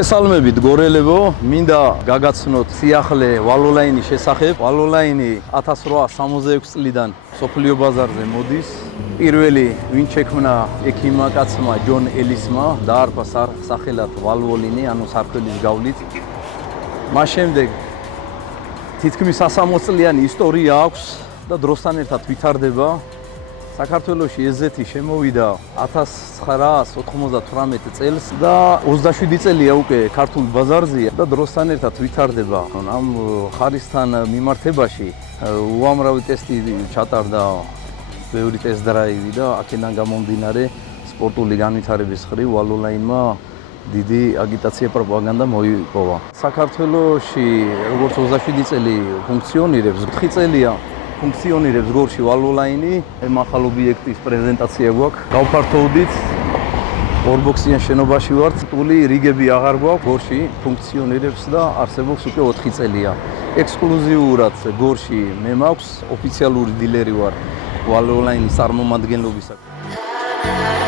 მოგესალმებით გორელებო, მინდა გაგაცნოთ სიახლე ვალოლაინის შესახებ. ვალოლაინი 1866 წლიდან სოფლიო ბაზარზე მოდის. პირველი ვინ შექმნა ექიმმა კაცმა ჯონ ელისმა დაარქვა სახელად ვალვოლინი, ანუ სარქველის გავლით. მას შემდეგ თითქმის 160 წლიანი ისტორია აქვს და დროსთან ერთად ვითარდება. საქართველოში ეზეთი შემოვიდა 1998 წელს და 27 წელია უკვე ქართულ ბაზარზეა და დროსთან ერთად ვითარდება. ამ ხარისთან მიმართებაში უამრავი ტესტი ჩატარდა, ბევრი ტესტ დრაივი და აქედან გამომდინარე სპორტული განვითარების ხრივ ვალოლაინმა დიდი აგიტაცია პროპაგანდა მოიპოვა. საქართველოში როგორც 27 წელი ფუნქციონირებს, 4 წელია ფუნქციონირებს გორში ვალოლაინი, ახალ ობიექტის პრეზენტაცია გვაქვს. გავფართოვდით, ორბოქსიან შენობაში ვართ, ტული რიგები აღარ გვაქვს, გორში ფუნქციონირებს და არსებობს უკვე 4 წელია. ექსკლუზიურად გორში მე მაქვს ოფიციალური დილერი ვარ ვალოლაინის წარმომადგენლობისაგან.